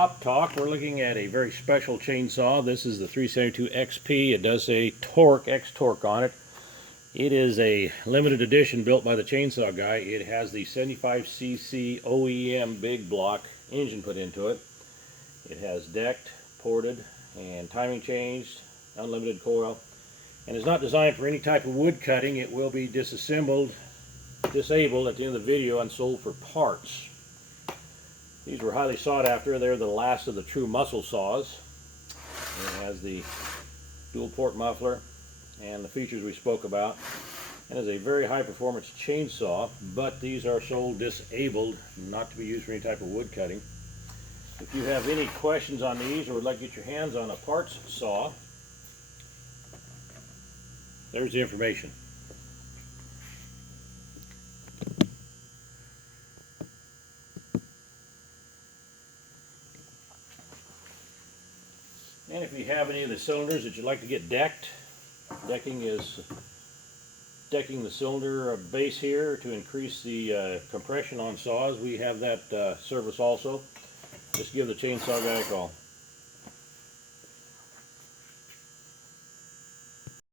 Shop Talk. We're looking at a very special chainsaw. This is the 372 XP. It does say torque, X-torque on it. It is a limited edition built by the chainsaw guy. It has the 75cc OEM big block engine put into it. It has decked, ported, and timing changed, unlimited coil, and is not designed for any type of wood cutting. It will be disabled at the end of the video and sold for parts. These were highly sought after. They're the last of the true muscle saws. It has the dual port muffler and the features we spoke about. It is a very high performance chainsaw, but these are sold disabled, not to be used for any type of wood cutting. If you have any questions on these or would like to get your hands on a parts saw, there's the information. And if you have any of the cylinders that you'd like to get decked, decking is decking the cylinder base here to increase the compression on saws. We have that service also. Just give the chainsaw guy a call.